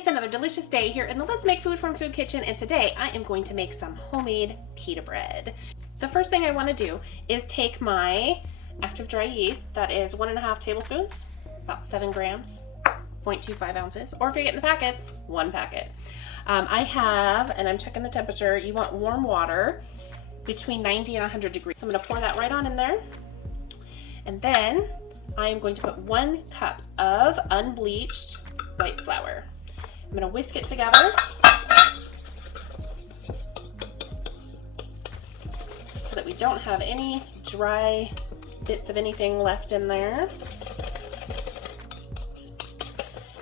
It's another delicious day here in the Let's Make Food from Food Kitchen, and today I am going to make some homemade pita bread. The first thing I want to do is take my active dry yeast, that is 1.5 tablespoons, about 7 grams, 0.25 ounces, or if you're getting the packets, 1 packet. I have, and I'm checking the temperature, you want warm water between 90 and 100 degrees. So I'm going to pour that right on in there. And then I am going to put 1 cup of unbleached white flour. I'm going to whisk it together so that we don't have any dry bits of anything left in there.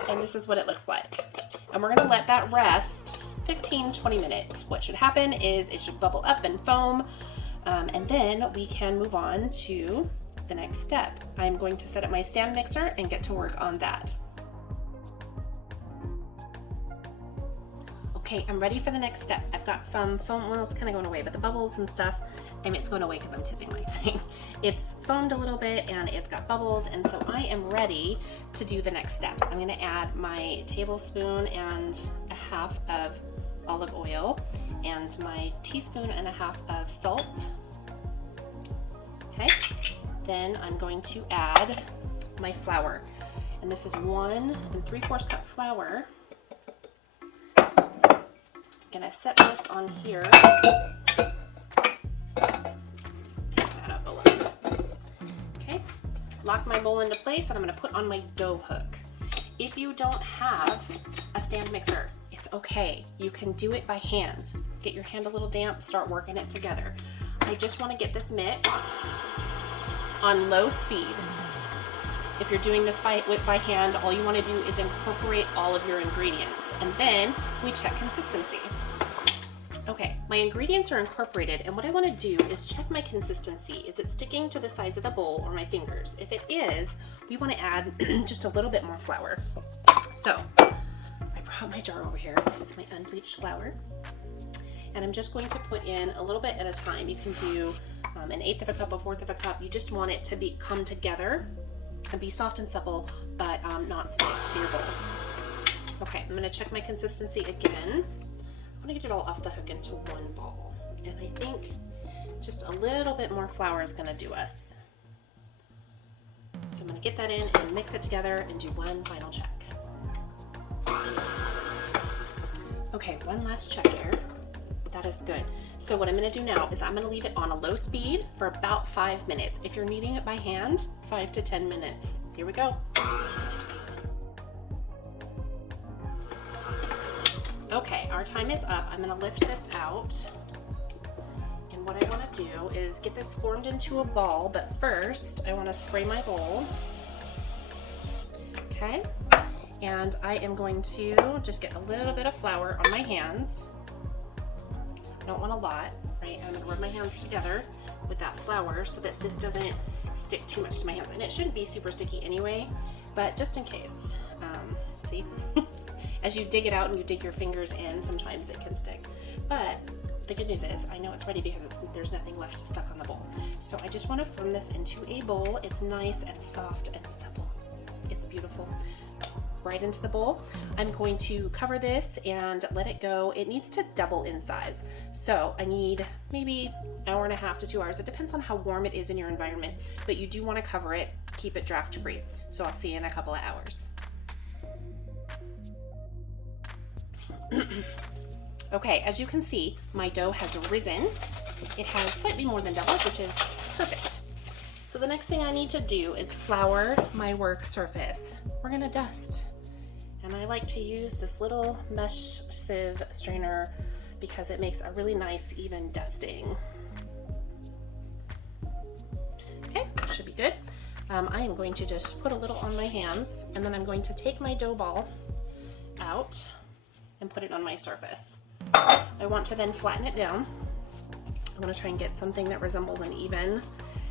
And this is what it looks like. And we're going to let that rest 15-20 minutes. What should happen is it should bubble up and foam, and then we can move on to the next step. I'm going to set up my stand mixer and get to work on that. Okay, I'm ready for the next step. I've got some foam, well, it's kind of going away, but the bubbles and stuff, I mean, it's going away because I'm tipping my thing. It's foamed a little bit and it's got bubbles, and so I am ready to do the next steps. I'm gonna add my tablespoon and a half of olive oil and my teaspoon and a half of salt. Okay, then I'm going to add my flour, and this is 1 3/4 cup flour. Gonna set this on here. Pick that up a little. Okay, lock my bowl into place, and I'm gonna put on my dough hook. If you don't have a stand mixer, it's okay. You can do it by hand. Get your hand a little damp, start working it together. I just wanna get this mixed on low speed. If you're doing this by hand, all you wanna do is incorporate all of your ingredients, and then we check consistency. Okay, my ingredients are incorporated, and what I want to do is check my consistency. Is it sticking to the sides of the bowl or my fingers? If it is, we want to add just a little bit more flour. So, I brought my jar over here. It's my unbleached flour. And I'm just going to put in a little bit at a time. You can do 1/8 of a cup, 1/4 of a cup. You just want it to come together and be soft and supple, but not stick to your bowl. Okay, I'm going to check my consistency again. I'm gonna get it all off the hook into one ball, and I think just a little bit more flour is gonna do us. So I'm gonna get that in and mix it together and do one final check. Okay, one last check here. That is good. So what I'm gonna do now is I'm gonna leave it on a low speed for about 5 minutes. If you're kneading it by hand, 5 to 10 minutes. Here we go. Okay, our time is up. I'm gonna lift this out. And what I wanna do is get this formed into a ball, but first I wanna spray my bowl. Okay, and I am going to just get a little bit of flour on my hands. I don't want a lot, right? I'm gonna rub my hands together with that flour so that this doesn't stick too much to my hands. And it shouldn't be super sticky anyway, but just in case. See? As you dig it out and you dig your fingers in, sometimes it can stick. But the good news is I know it's ready because there's nothing left stuck on the bowl. So I just want to form this into a bowl. It's nice and soft and supple. It's beautiful. Right into the bowl. I'm going to cover this and let it go. It needs to double in size. So I need maybe 1.5 to 2 hours. It depends on how warm it is in your environment, but you do want to cover it, keep it draft free. So I'll see you in a couple of hours. Okay, as you can see, my dough has risen. It has slightly more than doubled, which is perfect. So the next thing I need to do is flour my work surface. We're gonna dust. And I like to use this little mesh sieve strainer because it makes a really nice, even dusting. Okay, should be good. I am going to just put a little on my hands, and then I'm going to take my dough ball out and put it on my surface. I want to then flatten it down. I'm gonna try and get something that resembles an even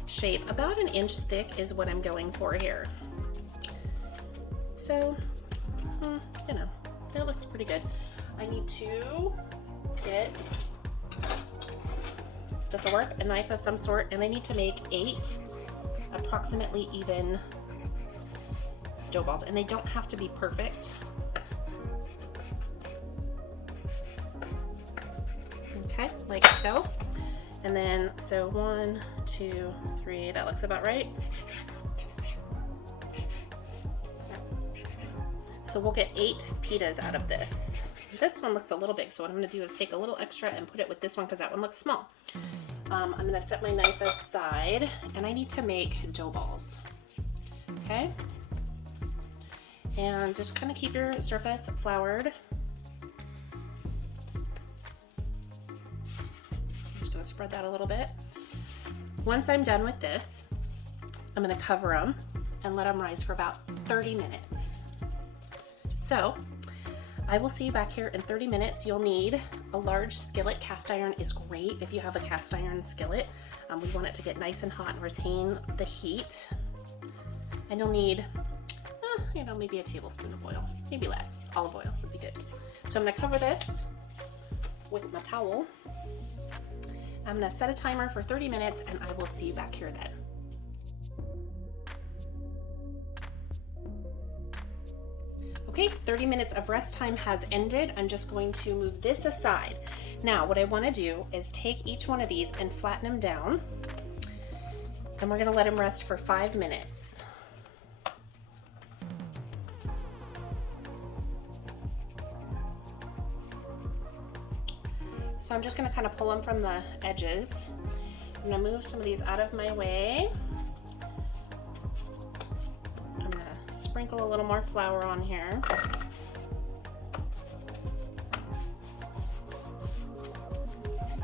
shape. About 1 inch thick is what I'm going for here. So, you know, that looks pretty good. I need to get, this will work, a knife of some sort, and I need to make 8 approximately even dough balls, and they don't have to be perfect. Okay, like so. And then, so 1, 2, 3, that looks about right. So we'll get 8 pitas out of this. This one looks a little big, so what I'm gonna do is take a little extra and put it with this one because that one looks small. I'm gonna set my knife aside, and I need to make dough balls, okay? And just kind of keep your surface floured. I'm just gonna spread that a little bit. Once I'm done with this, I'm gonna cover them and let them rise for about 30 minutes. So, I will see you back here in 30 minutes. You'll need a large skillet. Cast iron is great if you have a cast iron skillet. We want it to get nice and hot and retain the heat. And you'll need, you know, maybe a tablespoon of oil, maybe less. Olive oil would be good. So I'm gonna cover this with my towel. I'm gonna set a timer for 30 minutes and I will see you back here then. Okay, 30 minutes of rest time has ended. I'm just going to move this aside. Now, what I want to do is take each one of these and flatten them down. And we're going to let them rest for 5 minutes. So I'm just going to kind of pull them from the edges. I'm going to move some of these out of my way. Sprinkle a little more flour on here.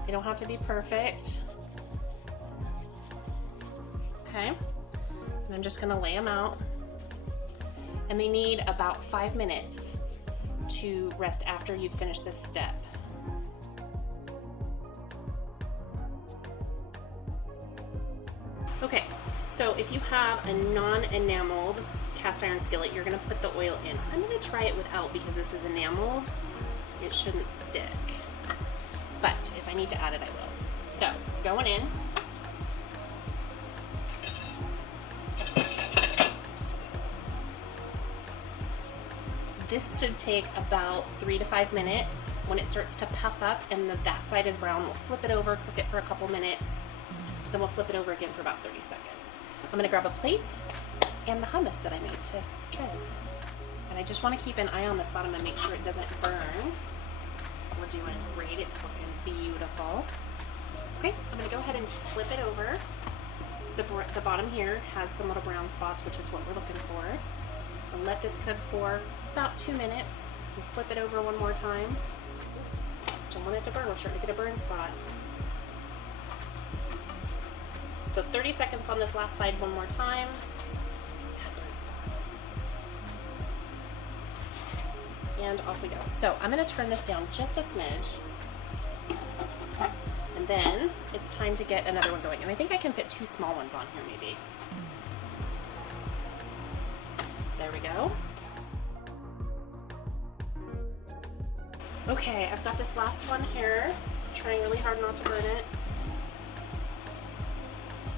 You don't have to be perfect. Okay, and I'm just gonna lay them out. And they need about 5 minutes to rest after you finish this step. Okay, so if you have a non-enameled cast iron skillet, you're gonna put the oil in. I'm gonna try it without because this is enameled. It shouldn't stick. But if I need to add it, I will. So, going in. This should take about 3 to 5 minutes. When it starts to puff up and that side is brown, we'll flip it over, cook it for a couple minutes. Then we'll flip it over again for about 30 seconds. I'm gonna grab a plate and the hummus that I made to try this with. And I just want to keep an eye on this bottom and make sure it doesn't burn. We're doing great, it's looking beautiful. Okay, I'm going to go ahead and flip it over. The bottom here has some little brown spots, which is what we're looking for. And let this cook for about 2 minutes. We'll flip it over one more time. Don't want it to burn, we're starting to get a burn spot. So 30 seconds on this last side one more time. And off we go. So I'm going to turn this down just a smidge. And then it's time to get another one going. And I think I can fit 2 small ones on here maybe. There we go. Okay, I've got this last one here. Trying really hard not to burn it.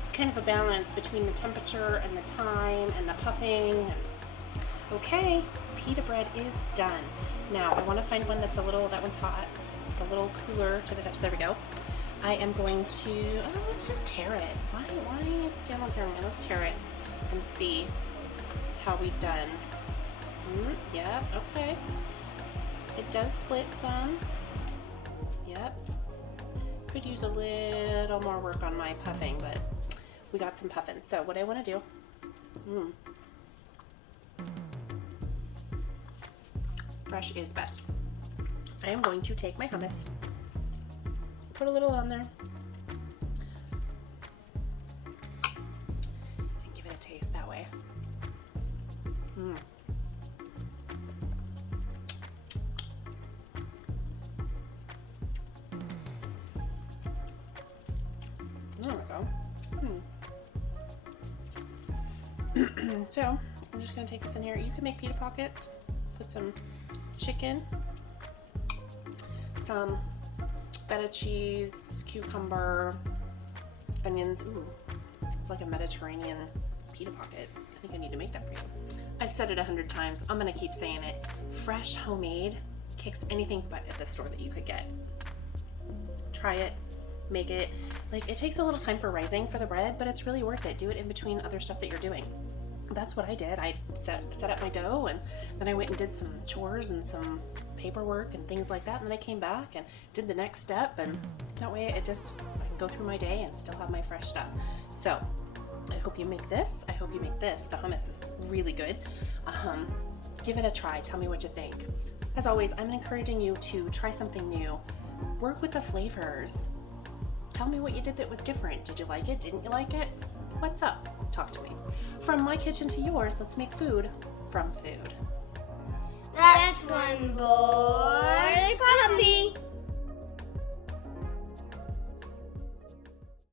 It's kind of a balance between the temperature and the time and the puffing. Okay, pita bread is done. Now I want to find one that's a little, that one's hot, a little cooler to the touch. There we go. I am going to, let's just tear it. Why stand on tearing it? Let's tear it and see how we've done. Yeah, okay. It does split some. Yep. Could use a little more work on my puffing, but we got some puffing. So what I want to do, fresh is best. I am going to take my hummus, put a little on there, and give it a taste that way. There we go. So I'm just gonna take this in here. You can make pita pockets. Put some chicken, some feta cheese, cucumber, onions. Ooh, it's like a Mediterranean pita pocket. I think I need to make that for you. I've said it 100 times. I'm gonna keep saying it. Fresh, homemade, kicks anything's butt at the store that you could get. try it, make it. Like, it takes a little time for rising for the bread, but it's really worth it. Do it in between other stuff that you're doing. That's what I did. I set up my dough, and then I went and did some chores and some paperwork and things like that, and then I came back and did the next step, and that way I can go through my day and still have my fresh stuff. So I hope you make this. I hope you make this. The hummus is really good. Give it a try. Tell me what you think. As always, I'm encouraging you to try something new. Work with the flavors. Tell me what you did that was different. Did you like it? Didn't you like it? What's up? Talk to me. From my kitchen to yours, let's make food from food. That's one bowl.